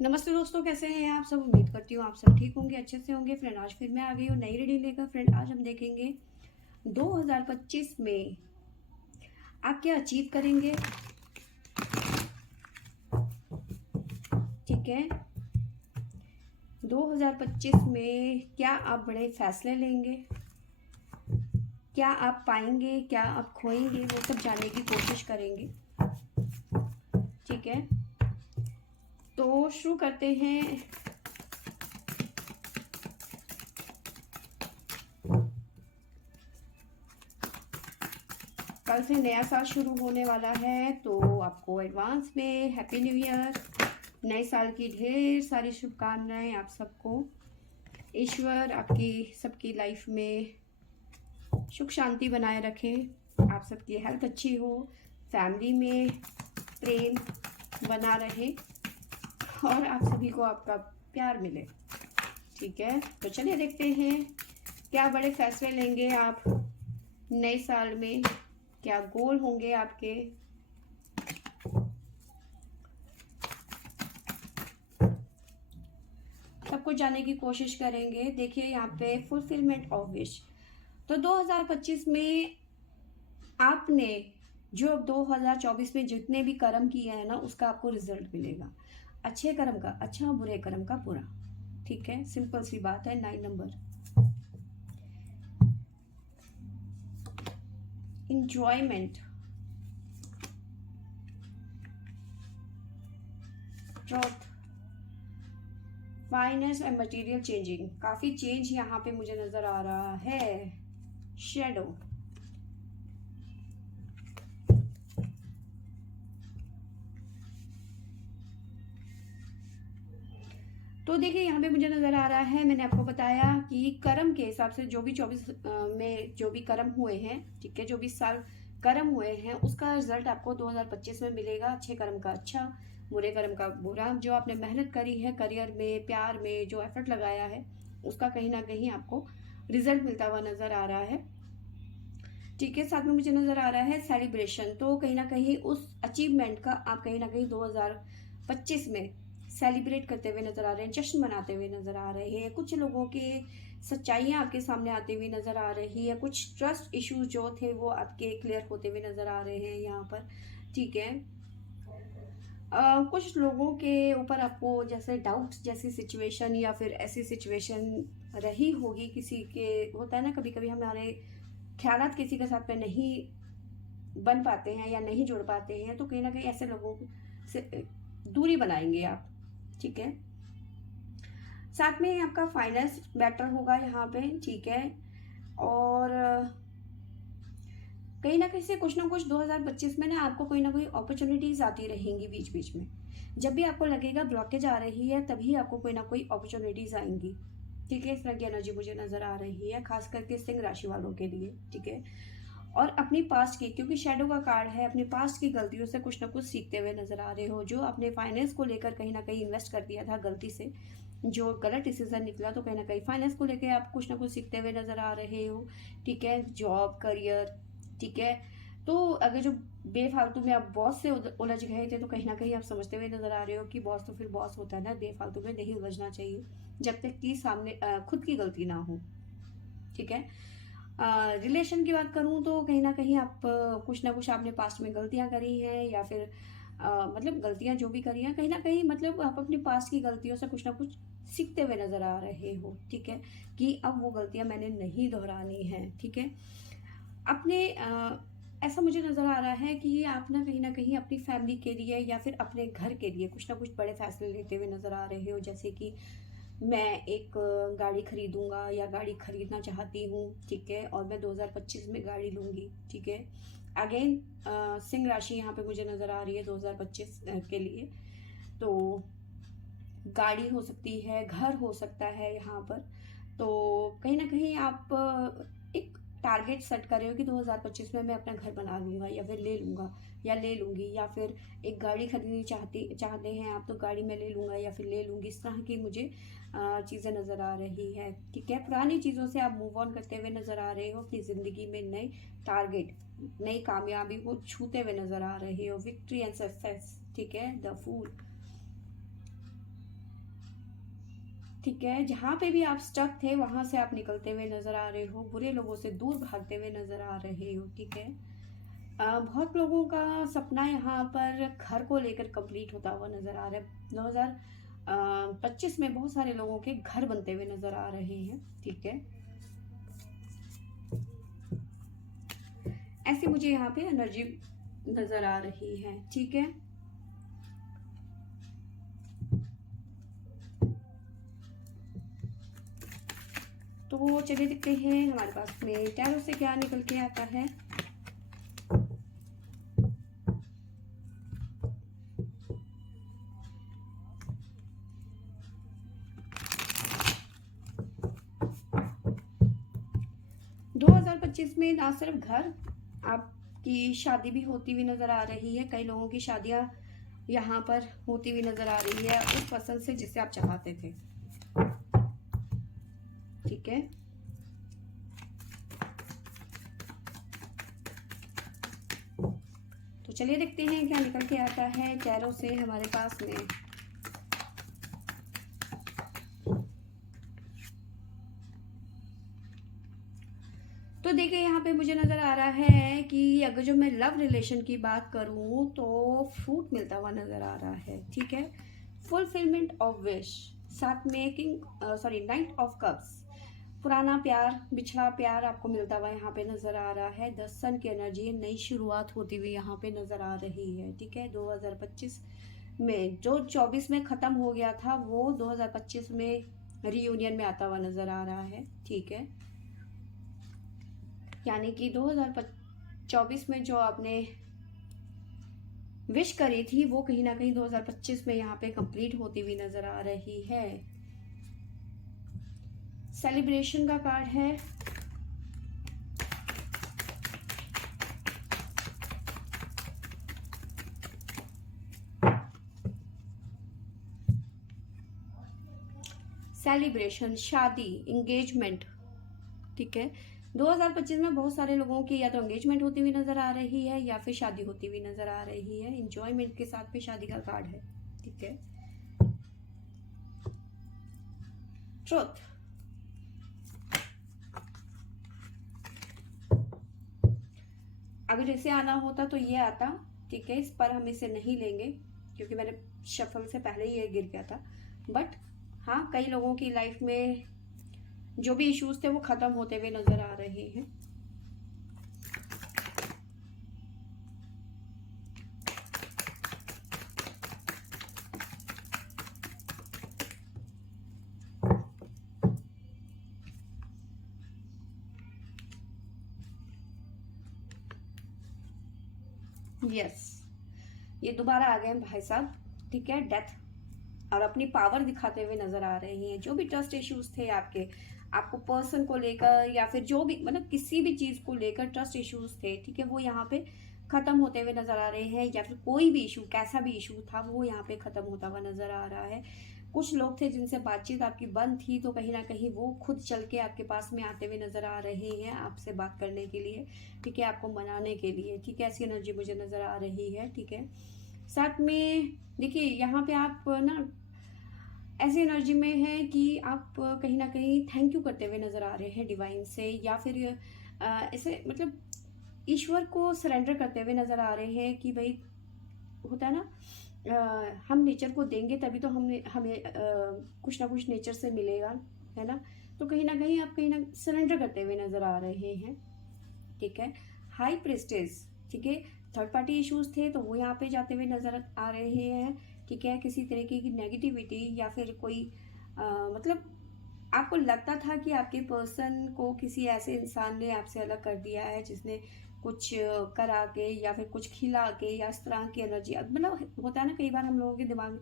नमस्ते दोस्तों, कैसे हैं आप सब। उम्मीद करती हूँ आप सब ठीक होंगे, अच्छे से होंगे। फ्रेंड आज फिर मैं आ गई हूँ नई रीडिंग लेकर। फ्रेंड आज हम देखेंगे 2025 में आप क्या अचीव करेंगे। ठीक है, 2025 में क्या आप बड़े फैसले लेंगे, क्या आप पाएंगे, क्या आप खोएंगे, वो सब जानने की कोशिश करेंगे। ठीक है, तो शुरू करते हैं। कल से नया साल शुरू होने वाला है, तो आपको एडवांस में हैप्पी न्यू ईयर। नए साल की ढेर सारी शुभकामनाएं आप सबको। ईश्वर आपकी सबकी लाइफ में सुख शांति बनाए रखें, आप सबकी हेल्थ अच्छी हो, फैमिली में प्रेम बना रहे और आप सभी को आपका प्यार मिले। ठीक है, तो चलिए देखते हैं क्या बड़े फैसले लेंगे आप नए साल में, क्या गोल होंगे आपके। सब कुछ जानने की कोशिश करेंगे। देखिए यहाँ पे फुलफिलमेंट ऑफ विश, तो 2025 में आपने जो 2024 में जितने भी कर्म किए हैं ना, उसका आपको रिजल्ट मिलेगा। अच्छे कर्म का अच्छा, बुरे कर्म का बुरा। ठीक है, सिंपल सी बात है। 9 number, enjoyment, truth, finance and material changing. काफी चेंज यहाँ पे मुझे नजर आ रहा है। शेडो, तो देखिए यहाँ पे मुझे नजर आ रहा है, मैंने आपको बताया कि कर्म के हिसाब से जो भी 24 में जो भी कर्म हुए हैं, ठीक है, जो भी साल कर्म हुए हैं उसका रिजल्ट आपको 2025 में मिलेगा। अच्छे कर्म का अच्छा, बुरे कर्म का बुरा। जो आपने मेहनत करी है करियर में, प्यार में, जो एफर्ट लगाया है, उसका कहीं ना कहीं आपको रिजल्ट मिलता हुआ नजर आ रहा है। ठीक है, साथ में मुझे नजर आ रहा है सेलिब्रेशन, तो कहीं ना कहीं उस अचीवमेंट का आप कहीं ना कहीं 2025 में सेलिब्रेट करते हुए नजर आ रहे हैं, जश्न मनाते हुए नजर आ रहे हैं। कुछ लोगों के सच्चाइयां आपके सामने आती हुई नजर आ रही है, कुछ ट्रस्ट इश्यूज जो थे वो आपके क्लियर होते हुए नजर आ रहे हैं यहाँ पर। ठीक है, कुछ लोगों के ऊपर आपको जैसे डाउट जैसी सिचुएशन या फिर ऐसी सिचुएशन रही होगी। किसी के होता है ना, कभी कभी हमारे ख्यालात किसी के साथ में नहीं बन पाते हैं या नहीं जुड़ पाते हैं, तो कहीं ना कहीं ऐसे लोगों से दूरी बनाएंगे आप। ठीक है, साथ में आपका फाइनेंस बेटर होगा यहाँ पे। ठीक है, और कहीं ना कुछ 2025 में ना आपको कोई ना कोई अपॉर्चुनिटीज आती रहेंगी बीच बीच में। जब भी आपको लगेगा ब्लॉकेज आ रही है, तभी आपको कोई ना कोई अपॉर्चुनिटीज आएंगी। ठीक है, इस तरह की एनर्जी मुझे नजर आ रही है, खास करके सिंह राशि वालों के लिए। ठीक है, और अपनी पास्ट की, क्योंकि शेडो का कार्ड है, अपनी पास्ट की गलतियों से कुछ ना कुछ सीखते हुए नजर आ रहे हो। जो अपने फाइनेंस को लेकर कहीं ना कहीं इन्वेस्ट कर दिया था गलती से, जो गलत डिसीजन निकला, तो कहीं ना कहीं फाइनेंस को लेकर आप कुछ ना कुछ सीखते हुए नजर आ रहे हो। ठीक है, जॉब, करियर। ठीक है, तो अगर जो बेफालतू में आप बॉस से उलझ गए थे, तो कहीं ना कहीं आप समझते हुए नजर आ रहे हो कि बॉस तो फिर बॉस होता है ना, बेफालतू में नहीं उलझना चाहिए जब तक कि सामने खुद की गलती ना हो। ठीक है, रिलेशन की बात करूं तो कहीं ना कहीं आप कुछ ना कुछ आपने पास्ट में गलतियां करी हैं, या फिर मतलब गलतियां जो भी करी हैं, कहीं ना कहीं मतलब आप अपनी पास्ट की गलतियों से कुछ ना कुछ सीखते हुए नजर आ रहे हो। ठीक है, कि अब वो गलतियां मैंने नहीं दोहरानी है। ठीक है, अपने ऐसा मुझे नजर आ रहा है कि आप ना कहीं अपनी फैमिली के लिए या फिर अपने घर के लिए कुछ ना कुछ बड़े फैसले लेते हुए नजर आ रहे हो। जैसे कि मैं एक गाड़ी खरीदूंगा या गाड़ी खरीदना चाहती हूँ। ठीक है, और मैं 2025 में गाड़ी लूंगी। ठीक है, अगेन सिंह राशि यहाँ पे मुझे नजर आ रही है 2025 के लिए। तो गाड़ी हो सकती है, घर हो सकता है यहाँ पर। तो कहीं ना कहीं आप एक टारगेट सेट कर रहे हो कि 2025 में मैं अपना घर बना लूंगा या फिर ले लूंगा या ले लूंगी, या फिर एक गाड़ी खरीदनी चाहते हैं आप, तो गाड़ी में ले लूंगा या फिर ले लूंगी। इस तरह की मुझे चीजें नजर आ रही है। ठीक है, पुरानी चीजों से आप मूव ऑन करते हुए नजर आ रहे हो, अपनी जिंदगी में नए टारगेट, नई कामयाबी को छूते हुए नजर आ रहे हो। Victory and success. ठीक है, द फूल, ठीक है, जहाँ पे भी आप स्टक थे वहां से आप निकलते हुए नजर आ रहे हो, बुरे लोगों से दूर भागते हुए नजर आ रहे हो। ठीक है, बहुत लोगों का सपना यहाँ पर घर को लेकर कंप्लीट होता हुआ नजर आ रहा है। 2025 में बहुत सारे लोगों के घर बनते हुए नजर आ रहे हैं। ठीक है, ऐसी मुझे यहाँ पे एनर्जी नजर आ रही है। ठीक है, तो चलिए देखते हैं हमारे पास में टैरो से क्या निकल के आता है। दो 2025 में ना सिर्फ घर, आपकी शादी भी होती हुई नजर आ रही है। कई लोगों की शादियां यहाँ पर होती हुई नजर आ रही है उस पर्सन से जिसे आप चाहते थे। ठीक है, तो चलिए देखते हैं क्या निकल के आता है टैरो से हमारे पास में। तो देखिए यहाँ पे मुझे नजर आ रहा है कि अगर जो मैं लव रिलेशन की बात करूँ तो फ्रूट मिलता हुआ नजर आ रहा है। ठीक है, फुलफिलमेंट ऑफ विश, साथ में नाइट ऑफ कप्स, पुराना प्यार, बिछड़ा प्यार आपको मिलता हुआ यहाँ पे नजर आ रहा है। 10 सन की एनर्जी, नई शुरुआत होती हुई यहाँ पे नजर आ रही है। ठीक है, 2025 में जो 24 में खत्म हो गया था वो 2025 में रीयूनियन में आता हुआ नजर आ रहा है। ठीक है, यानी कि 2024 में जो आपने विश करी थी वो कहीं ना कहीं 2025 में यहाँ पे कंप्लीट होती हुई नजर आ रही है। सेलिब्रेशन का कार्ड है, सेलिब्रेशन, शादी, एंगेजमेंट। ठीक है, 2025 में बहुत सारे लोगों की या तो एंगेजमेंट होती हुई नजर आ रही है या फिर शादी होती हुई नजर आ रही है। एंजॉयमेंट के साथ भी शादी का कार्ड है। ठीक है, ट्रुथ, अगर इसे आना होता तो ये आता। ठीक है, इस पर हम इसे नहीं लेंगे क्योंकि मैंने शफल से पहले ही ये गिर गया था। बट हाँ, कई लोगों की लाइफ में जो भी इश्यूज थे वो खत्म होते हुए नजर आ रहे हैं। यस, ये दोबारा आ गए हैं भाई साहब। ठीक है, डेथ, और अपनी पावर दिखाते हुए नजर आ रही हैं। जो भी ट्रस्ट इश्यूज थे आपको पर्सन को लेकर या फिर जो भी मतलब किसी भी चीज को लेकर ट्रस्ट इश्यूज थे, ठीक है, वो यहाँ पे खत्म होते हुए नजर आ रहे हैं। या फिर कोई भी इशू, कैसा भी इशू था, वो यहाँ पे खत्म होता हुआ नजर आ रहा है। कुछ लोग थे जिनसे बातचीत आपकी बंद थी, तो कहीं ना कहीं वो खुद चल के आपके पास में आते हुए नजर आ रहे हैं आपसे बात करने के लिए। ठीक है, आपको मनाने के लिए। ठीक है, ऐसी एनर्जी मुझे नजर आ रही है। ठीक है, साथ में देखिए यहाँ पे आप ना ऐसी एनर्जी में है कि आप कहीं ना कहीं थैंक यू करते हुए नजर आ रहे हैं डिवाइन से, या फिर ऐसे मतलब ईश्वर को सरेंडर करते हुए नजर आ रहे हैं कि भाई होता है ना, हम नेचर को देंगे तभी तो हमें कुछ ना कुछ नेचर से मिलेगा, है ना। तो कहीं आप कहीं ना सरेंडर करते हुए नजर आ रहे हैं। ठीक है, हाई प्रेस्टेज। ठीक है, थर्ड पार्टी इश्यूज थे तो वो यहाँ पे जाते हुए नजर आ रहे हैं। ठीक है, किसी तरीके की नेगेटिविटी या फिर कोई मतलब आपको लगता था कि आपके पर्सन को किसी ऐसे इंसान ने आपसे अलग कर दिया है जिसने कुछ करा के या फिर कुछ खिला के या इस तरह की एनर्जी, मतलब होता है ना कई बार हम लोगों के दिमाग में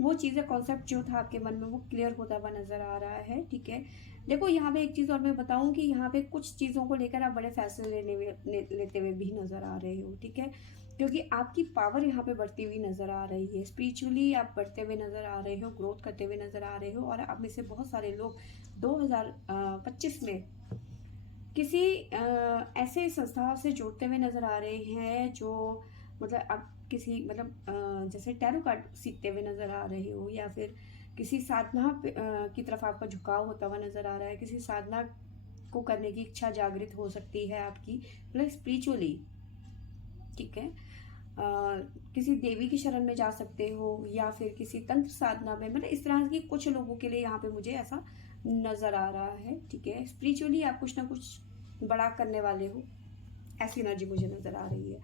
वो चीज़ें, कॉन्सेप्ट जो था आपके मन में वो क्लियर होता हुआ नजर आ रहा है। ठीक है, देखो यहाँ पे एक चीज़ और मैं बताऊं कि यहाँ पे कुछ चीज़ों को लेकर आप बड़े फैसले लेते हुए भी नजर आ रहे हो। ठीक है, क्योंकि आपकी पावर यहाँ पे बढ़ती हुई नजर आ रही है। स्पिरिचुअली आप बढ़ते हुए नजर आ रहे हो, ग्रोथ करते हुए नजर आ रहे हो। और आप में से बहुत सारे लोग 2025 में किसी ऐसे संस्था से जुड़ते हुए नजर आ रहे हैं जो मतलब आप किसी मतलब जैसे टैरो कार्ड सीखते हुए नजर आ रहे हो, या फिर किसी साधना की तरफ आपका झुकाव होता हुआ नज़र आ रहा है, किसी साधना को करने की इच्छा जागृत हो सकती है आपकी, मतलब स्पिरिचुअली, ठीक है। किसी देवी की शरण में जा सकते हो या फिर किसी तंत्र साधना में, मतलब इस तरह की कुछ लोगों के लिए यहाँ पे मुझे ऐसा नज़र आ रहा है, ठीक है। स्पिरिचुअली आप कुछ ना कुछ बड़ा करने वाले हो, ऐसी एनर्जी मुझे नज़र आ रही है।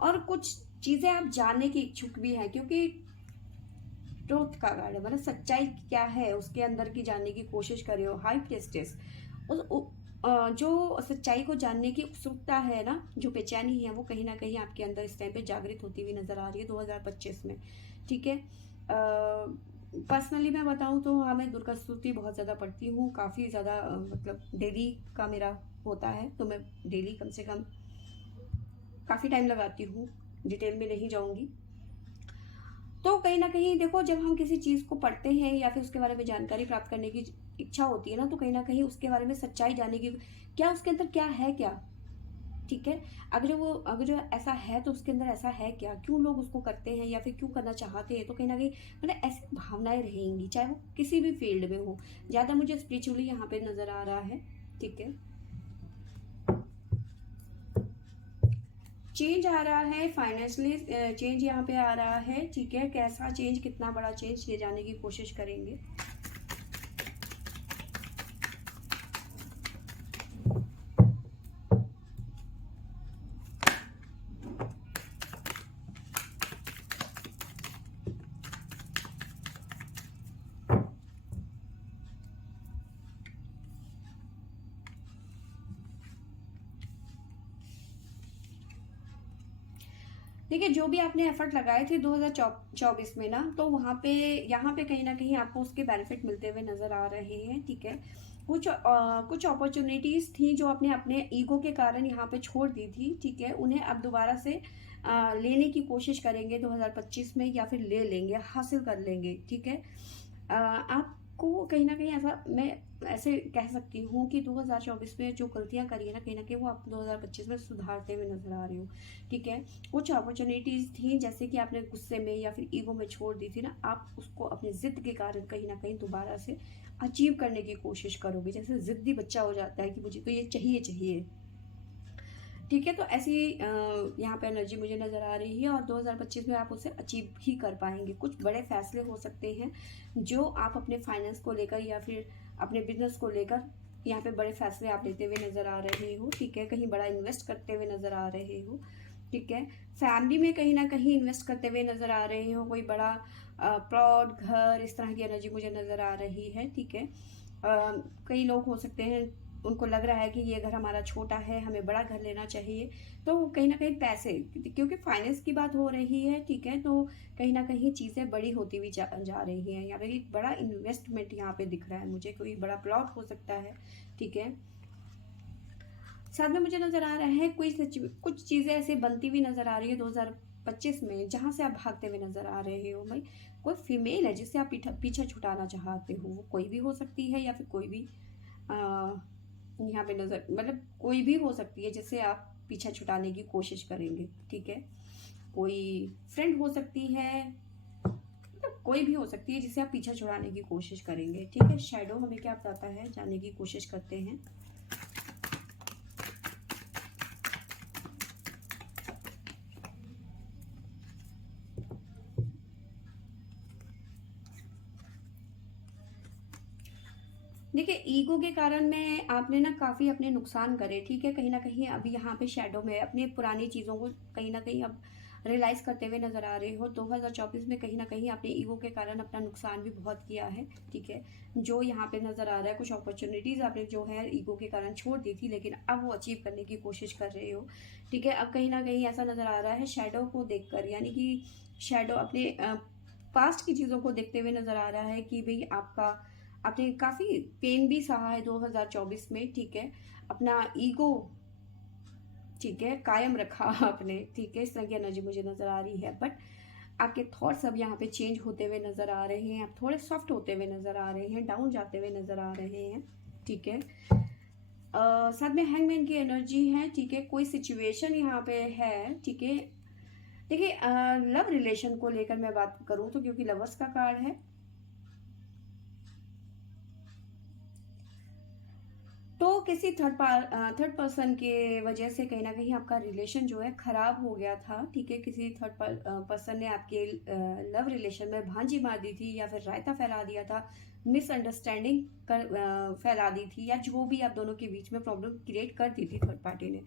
और कुछ चीज़ें आप जानने की इच्छुक भी हैं, क्योंकि ट्रूथ का कार्ड है, मतलब सच्चाई क्या है उसके अंदर की जानने की कोशिश कर रहे हो। हाई प्रिस्टेस, जो सच्चाई को जानने की उत्सुकता है ना, जो बेचैनी है, वो कहीं ना कहीं आपके अंदर इस टाइम पे जागृत होती हुई नजर आ रही है 2025 में, ठीक है। पर्सनली मैं बताऊं तो हाँ, मैं दुर्गा स्तुति बहुत ज़्यादा पढ़ती हूँ, काफ़ी ज़्यादा, मतलब डेली का मेरा होता है, तो मैं डेली कम से कम काफ़ी टाइम लगाती हूँ, डिटेल में नहीं जाऊँगी। तो कहीं ना कहीं देखो, जब हम किसी चीज़ को पढ़ते हैं या फिर उसके बारे में जानकारी प्राप्त करने की इच्छा होती है ना, तो कहीं ना कहीं उसके बारे में सच्चाई जानने की, क्या उसके अंदर क्या है, क्या, ठीक है। अगर जो ऐसा है तो उसके अंदर ऐसा है क्या, क्यों लोग उसको करते हैं या फिर क्यों करना चाहते हैं, तो कहीं ना कहीं मतलब ऐसी भावनाएं रहेंगी, चाहे वो किसी भी फील्ड में हो। ज़्यादा मुझे स्पिरिचुअली यहाँ पे नज़र आ रहा है, ठीक है। चेंज आ रहा है, फाइनेंशियली चेंज यहाँ पे आ रहा है, ठीक है। कैसा चेंज, कितना बड़ा चेंज, ये जानने की कोशिश करेंगे। देखिए, जो भी आपने एफर्ट लगाए थे 2024 में ना, तो वहाँ पे, यहाँ पे कहीं ना कहीं आपको उसके बेनिफिट मिलते हुए नजर आ रहे हैं, ठीक है। कुछ अपॉर्चुनिटीज थी जो आपने अपने ईगो के कारण यहाँ पे छोड़ दी थी, ठीक है। उन्हें अब दोबारा से लेने की कोशिश करेंगे 2025 में, या फिर ले लेंगे, हासिल कर लेंगे, ठीक है। आपको कहीं ना कहीं ऐसा, मैं ऐसे कह सकती हूँ कि 2024 में जो गलतियाँ करी है ना, कहीं ना कहीं वो आप 2025 में सुधारते हुए नजर आ रहे हो, ठीक है। कुछ अपॉर्चुनिटीज थी जैसे कि आपने गुस्से में या फिर ईगो में छोड़ दी थी ना, आप उसको अपनी जिद के कारण कहीं ना कहीं दोबारा से अचीव करने की कोशिश करोगे। जैसे जिद्दी बच्चा हो जाता है कि मुझे तो ये चाहिए चाहिए, ठीक है। तो ऐसी यहाँ पे एनर्जी मुझे नज़र आ रही है, और 2025 में आप उसे अचीव ही कर पाएंगे। कुछ बड़े फैसले हो सकते हैं जो आप अपने फाइनेंस को लेकर या फिर अपने बिजनेस को लेकर, यहाँ पे बड़े फैसले आप लेते हुए नज़र आ रहे हो, ठीक है। कहीं बड़ा इन्वेस्ट करते हुए नज़र आ रहे हो, ठीक है। फैमिली में कहीं ना कहीं इन्वेस्ट करते हुए नज़र आ रहे हो, कोई बड़ा प्लॉट, घर, इस तरह की एनर्जी मुझे नज़र आ रही है, ठीक है। कई लोग हो सकते हैं, उनको लग रहा है कि ये घर हमारा छोटा है, हमें बड़ा घर लेना चाहिए, तो कहीं ना कहीं पैसे, क्योंकि फाइनेंस की बात हो रही है, ठीक है, तो कहीं ना कहीं चीज़ें बड़ी होती हुई जा रही हैं। यहाँ पे एक बड़ा इन्वेस्टमेंट यहाँ पे दिख रहा है मुझे, कोई बड़ा प्लॉट हो सकता है, ठीक है। साथ में मुझे नज़र आ रहा है कुछ चीज़ें ऐसे बनती हुई नज़र आ रही है 2025 में, जहाँ से आप भागते हुए नज़र आ रहे हो। भाई, कोई फीमेल है जिससे आप पीछा छुटाना चाहते हो, वो कोई भी हो सकती है, या फिर कोई भी यहाँ पे नज़र, मतलब कोई भी हो सकती है जिससे आप पीछा छुटाने की कोशिश करेंगे, ठीक है। कोई फ्रेंड हो सकती है, मतलब कोई भी हो सकती है जिससे आप पीछा छुड़ाने की कोशिश करेंगे, ठीक है। शैडो हमें क्या बताता है, जानने की कोशिश करते हैं। देखिए, ईगो के कारण में आपने ना काफ़ी अपने नुकसान करे, ठीक है। कहीं ना कहीं अभी यहाँ पे शैडो में अपनी पुरानी चीज़ों को कहीं ना कहीं अब रियलाइज़ करते हुए नज़र आ रहे हो। 2024 में कहीं ना कहीं आपने ईगो के कारण अपना नुकसान भी बहुत किया है, ठीक है। जो यहाँ पे नज़र आ रहा है, कुछ अपॉर्चुनिटीज़ आपने जो है ईगो के कारण छोड़ दी थी, लेकिन अब वो अचीव करने की कोशिश कर रहे हो, ठीक है। अब कहीं ना कहीं ऐसा नज़र आ रहा है शैडो को देखकर, यानी कि शैडो अपने पास्ट की चीज़ों को देखते हुए नज़र आ रहा है कि भाई आपने काफ़ी पेन भी सहा है 2024 में, ठीक है। अपना ईगो, ठीक है, कायम रखा आपने, ठीक है। इस तरह की एनर्जी मुझे नज़र आ रही है, बट आपके थॉट्स अब यहाँ पे चेंज होते हुए नज़र आ रहे हैं। आप थोड़े सॉफ्ट होते हुए नज़र आ रहे हैं, डाउन जाते हुए नज़र आ रहे हैं, ठीक है। साथ में हैंगमैन की एनर्जी है, ठीक है। कोई सिचुएशन यहाँ पे है, ठीक है। देखिए, लव रिलेशन को लेकर मैं बात करूँ तो, क्योंकि लवर्स का कार्ड है, तो किसी थर्ड पर्सन के वजह से कहीं ना कहीं आपका रिलेशन जो है खराब हो गया था, ठीक है। किसी थर्ड पर्सन ने आपके लव रिलेशन में भांजी मार दी थी, या फिर रायता फैला दिया था, मिसअंडरस्टैंडिंग फैला दी थी, या जो भी आप दोनों के बीच में प्रॉब्लम क्रिएट कर दी थी थर्ड पार्टी ने,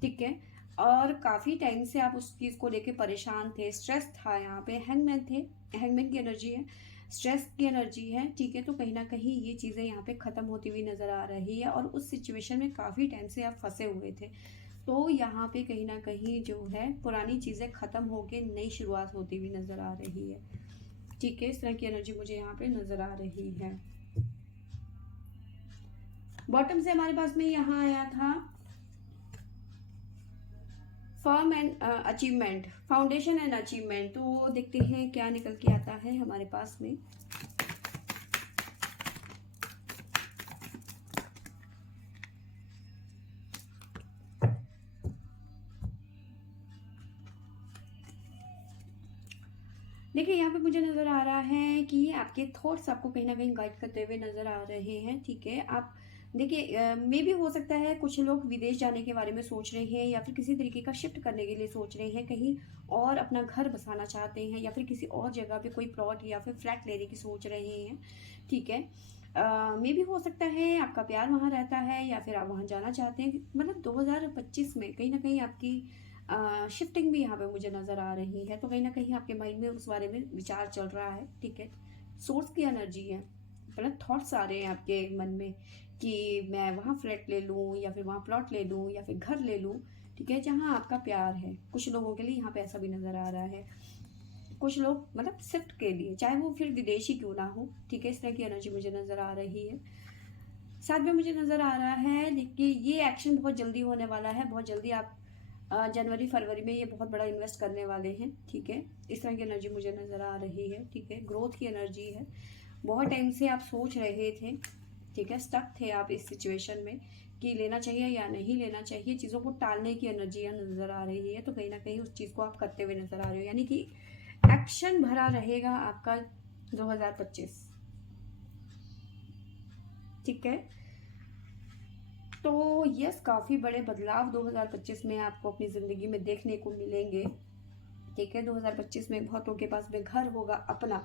ठीक है। और काफ़ी टाइम से आप उस चीज़ को लेके परेशान थे, स्ट्रेस था, यहाँ पे हैंगमैन थे, हैंगमैन की एनर्जी है, स्ट्रेस की एनर्जी है, ठीक है। तो कहीं ना कहीं ये चीज़ें यहाँ पे ख़त्म होती हुई नज़र आ रही है, और उस सिचुएशन में काफ़ी टाइम से आप फंसे हुए थे। तो यहाँ पे कहीं ना कहीं जो है पुरानी चीज़ें ख़त्म होके नई शुरुआत होती हुई नज़र आ रही है, ठीक है। इस तरह की एनर्जी मुझे यहाँ पे नज़र आ रही है। बॉटम से हमारे पास में यहाँ आया था firm and achievement, foundation and achievement. तो देखते हैं क्या निकल के आता है हमारे पास में। देखिए यहाँ पे मुझे नज़र आ रहा है कि आपके थॉट्स आपको कहीं ना कहीं गाइड करते हुए नज़र आ रहे हैं, ठीक है। आप देखिए मे भी हो सकता है कुछ लोग विदेश जाने के बारे में सोच रहे हैं, या फिर किसी तरीके का शिफ्ट करने के लिए सोच रहे हैं, कहीं और अपना घर बसाना चाहते हैं, या फिर किसी और जगह पे कोई प्लॉट या फिर फ्लैट लेने की सोच रहे हैं, ठीक है। मे भी हो सकता है आपका प्यार वहाँ रहता है, या फिर आप वहाँ जाना चाहते हैं। मतलब 2025 में कहीं ना कहीं आपकी शिफ्टिंग भी यहाँ पे मुझे नज़र आ रही है। तो कहीं ना कहीं आपके माइंड में उस बारे में विचार चल रहा है, ठीक है। सोर्स की एनर्जी है, मतलब थॉट्स आ रहे हैं आपके मन में कि मैं वहाँ फ्लैट ले लूँ, या फिर वहाँ प्लॉट ले लूँ, या फिर घर ले लूँ, ठीक है, जहाँ आपका प्यार है। कुछ लोगों के लिए यहाँ पे ऐसा भी नज़र आ रहा है। कुछ लोग मतलब शिफ्ट के लिए, चाहे वो फिर विदेशी क्यों ना हो, ठीक है। इस तरह की एनर्जी मुझे नज़र आ रही है। साथ में मुझे नज़र आ रहा है देखिए ये एक्शन बहुत जल्दी होने वाला है, बहुत जल्दी आप जनवरी फरवरी में ये बहुत बड़ा इन्वेस्ट करने वाले हैं, ठीक है। इस तरह की एनर्जी मुझे नज़र आ रही है, ठीक है। ग्रोथ की एनर्जी है। बहुत टाइम से आप सोच रहे थे, ठीक है, स्टक थे आप इस सिचुएशन में कि लेना चाहिए या नहीं लेना चाहिए, चीज़ों को टालने की एनर्जी नज़र आ रही है। तो कहीं ना कहीं उस चीज़ को आप करते हुए नज़र आ रहे हो, यानी कि एक्शन भरा रहेगा आपका 2025, ठीक है। तो यस, काफ़ी बड़े बदलाव 2025 में आपको अपनी ज़िंदगी में देखने को मिलेंगे, ठीक है। 2025 में बहुतों के पास में घर होगा अपना,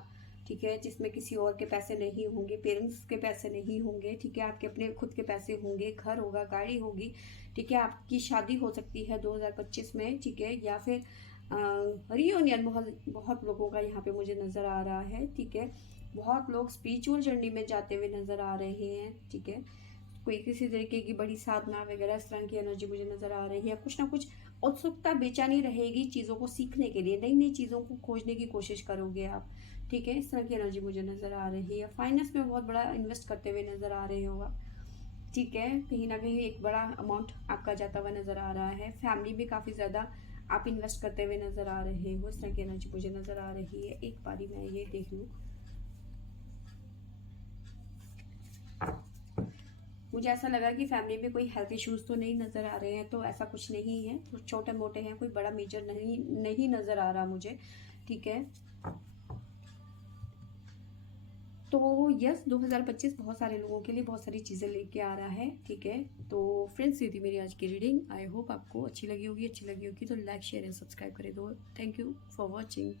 ठीक है, जिसमें किसी और के पैसे नहीं होंगे, पेरेंट्स के पैसे नहीं होंगे, ठीक है। आपके अपने खुद के पैसे होंगे, घर होगा, गाड़ी होगी, ठीक है। आपकी शादी हो सकती है 2025 में, ठीक है। या फिर रियूनियन बहुत बहुत लोगों का यहाँ पे मुझे नज़र आ रहा है, ठीक है। बहुत लोग स्पिरिचुअल जर्नी में जाते हुए नज़र आ रहे हैं, ठीक है। कोई किसी तरीके की बड़ी साधना वगैरह इस तरह की एनर्जी मुझे नज़र आ रही है। कुछ ना कुछ उत्सुकता बेचैनी रहेगी चीज़ों को सीखने के लिए, नई नई चीज़ों को खोजने की कोशिश करोगे आप, ठीक है। इस तरह की एनर्जी मुझे नज़र आ रही है। फाइनेंस में बहुत बड़ा इन्वेस्ट करते हुए नज़र आ रहे हो आप, ठीक है। कहीं ना कहीं एक बड़ा अमाउंट आपका जाता हुआ नज़र आ रहा है। फैमिली में काफ़ी ज़्यादा आप इन्वेस्ट करते हुए नज़र आ रहे हो, इस तरह की एनर्जी मुझे नज़र आ रही है। एक बारी मैं ये देख लूँ, मुझे ऐसा लगा कि फैमिली में कोई हेल्थ इश्यूज तो नहीं नज़र आ रहे हैं, तो ऐसा कुछ नहीं है, तो छोटे मोटे हैं, कोई बड़ा मेजर नहीं नज़र आ रहा मुझे, ठीक है। तो यस, 2025 बहुत सारे लोगों के लिए बहुत सारी चीज़ें लेके आ रहा है, ठीक है। तो फ्रेंड्स, ये थी मेरी आज की रीडिंग। आई होप आपको अच्छी लगी होगी तो लाइक शेयर एंड सब्सक्राइब करे दो। Thank you for watching.